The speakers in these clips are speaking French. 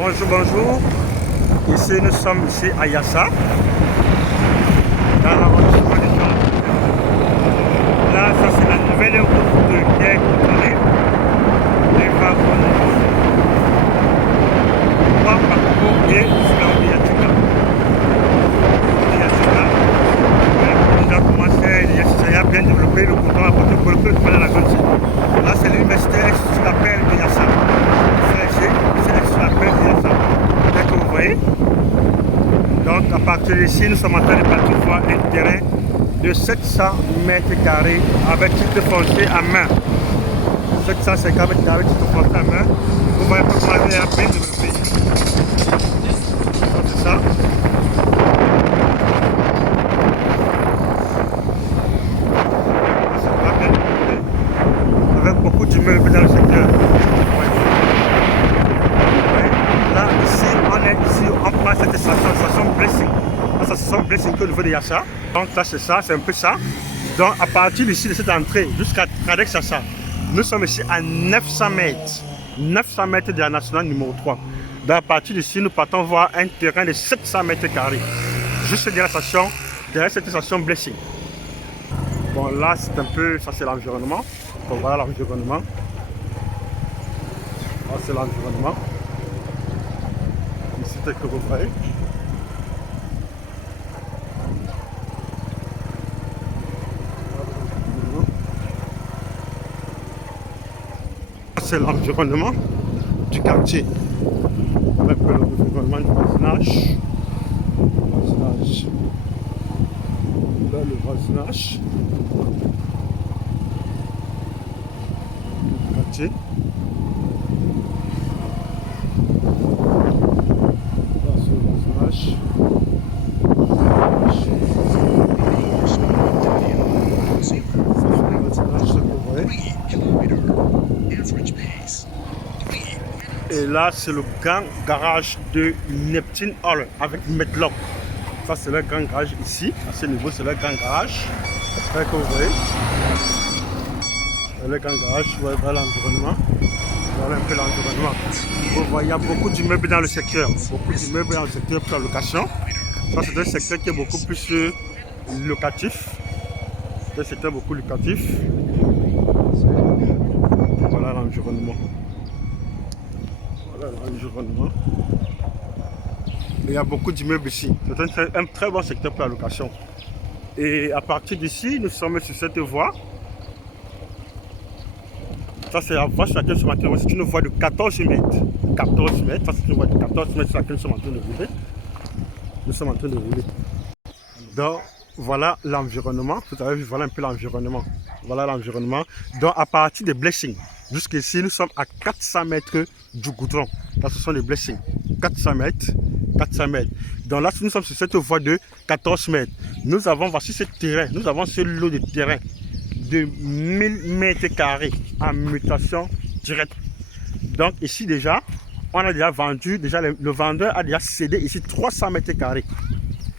Bonjour, bonjour. Ici, nous sommes ici à Yassa, dans l'arrondissement de Jean. Là, ça c'est la nouvelle route de Guerre contrôlée. Les wagons Pampako et Slambiatika. On a commencé, il y a bien développé le courant à côté pour le faire la zone. Là, c'est l'université ex-appel de Yassa. C'est ex-appel de Yassa. Dès que vous voyez. Donc, à partir d'ici, nous sommes en train de partir voir un terrain de 700 mètres carrés avec titre foncier à main. 750 mètres carrés, titre foncier à main. Vous voyez comment il est bien développé. Donc, c'est ça. Avec beaucoup d'immeubles dans le secteur. Là, ici, on prend cette station Blessing. La station Blessing au niveau de Yassa. Donc là, c'est ça, c'est un peu ça. Donc à partir d'ici, de cette entrée, jusqu'à Tradex Yassa, nous sommes ici à 900 mètres. 900 mètres de la nationale numéro 3. Donc à partir d'ici, nous partons voir un terrain de 700 mètres carrés. Juste derrière cette station Blessing. Bon, là, c'est un peu, ça c'est l'environnement. Donc voilà l'environnement. Là, c'est l'environnement. Ici, tel que vous voyez. C'est l'environnement du quartier. Avec l'environnement du voisinage. Là, le voisinage. Du quartier. Là, c'est le voisinage. Et là, c'est le grand garage de Neptune Hall avec Medlock. Ça, c'est le grand garage ici. À ce niveau, c'est le grand garage. Après, que vous voyez, le grand garage, vous voyez l'environnement. Voilà un peu l'environnement. Vous voyez, il y a beaucoup d'immeubles dans le secteur. Beaucoup d'immeubles dans le secteur pour la location. Ça, c'est un secteur qui est beaucoup plus locatif. C'est un secteur beaucoup locatif. Voilà l'environnement. Voilà l'environnement. Il y a beaucoup d'immeubles ici. C'est un très bon secteur pour la location. Et à partir d'ici, nous sommes sur cette voie. Ça, c'est la voie sur laquelle nous sommes en train de rouler. C'est une voie de 14 mètres. 14 mètres. Ça, c'est une voie de 14 mètres sur laquelle nous sommes en train de rouler. Nous sommes en train de rouler. Donc, voilà l'environnement. Vous avez vu, voilà un peu l'environnement. Voilà l'environnement. Donc, à partir des Blessings, jusqu'ici, nous sommes à 400 mètres du goudron. Là, ce sont des Blessings. 400 mètres. 400 mètres. Donc là, nous sommes sur cette voie de 14 mètres. Nous avons, voici ce terrain. Nous avons ce lot de terrain de 1000 mètres carrés en mutation directe. Donc ici déjà, on a déjà vendu, le vendeur a déjà cédé ici 300 mètres carrés.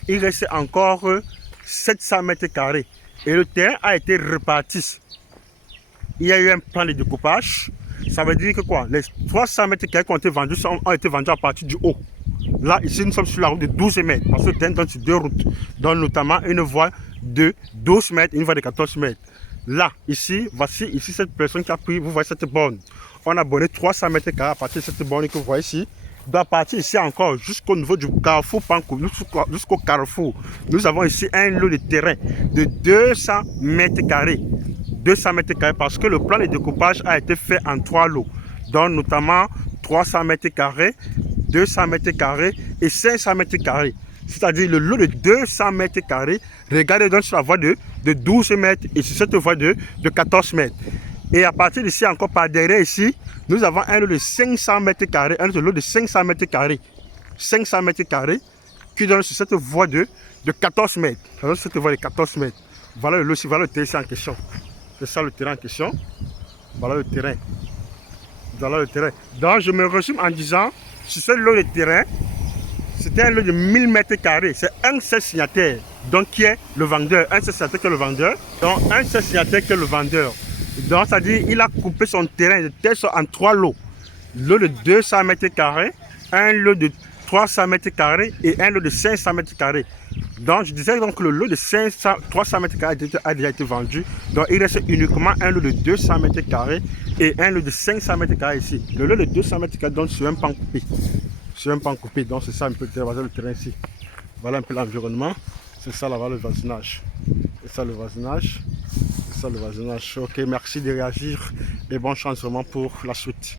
Il reste encore 700 mètres carrés. Et le terrain a été réparti. Il y a eu un plan de découpage. Ça veut dire que quoi? Les 300 mètres carrés qui ont été vendus ont été vendus à partir du haut. Là, ici, nous sommes sur la route de 12 mètres. Parce que le donne sur deux routes. Donc, notamment, une voie de 12 mètres, une voie de 14 mètres. Là, ici, voici ici cette personne qui a pris, vous voyez cette borne. On a abonné 300 mètres carrés à partir de cette borne que vous voyez ici. Donc, à partir ici encore, jusqu'au niveau du carrefour Pankou, jusqu'au carrefour, nous avons ici un lot de terrain de 200 mètres carrés. 200 mètres carrés parce que le plan de découpage a été fait en 3 lots. Donc, notamment 300 mètres carrés, 200 mètres carrés et 500 mètres carrés. C'est-à-dire le lot de 200 mètres carrés, regardez donc sur la voie de 12 mètres et sur cette voie de 14 mètres. Et à partir d'ici, encore par derrière ici, nous avons un lot de 500 mètres carrés, un lot de 500 mètres carrés. 500 mètres carrés qui donne sur cette voie de 14 mètres. Alors, cette voie de 14 mètres. Voilà le lot, voilà le terrain en question. C'est ça le terrain en question. Voilà le terrain. Voilà le terrain. Donc, je me résume en disant, sur ce lot de terrain, c'était un lot de 1000 mètres carrés. C'est un seul signataire, donc qui est le vendeur. Un seul signataire qui est le vendeur. Donc, un seul signataire qui est le vendeur. Donc, c'est-à-dire qu'il a coupé son terrain de telle sorte en 3 lots. Lot de 200 mètres carrés, un lot de 300 mètres carrés et un lot de 500 mètres carrés. Donc, je disais donc que le lot de 300 mètres carrés a déjà été vendu. Donc, il reste uniquement un lot de 200 mètres carrés et un lot de 500 mètres carrés ici. Le lot de 200 mètres carrés donc sur un pan coupé. Sur un pan coupé, donc c'est ça un peu le terrain ici. Voilà un peu l'environnement. C'est ça là-bas le voisinage. C'est ça le voisinage. C'est ça le voisinage. Ok, merci de réagir et bonne chance vraiment pour la suite.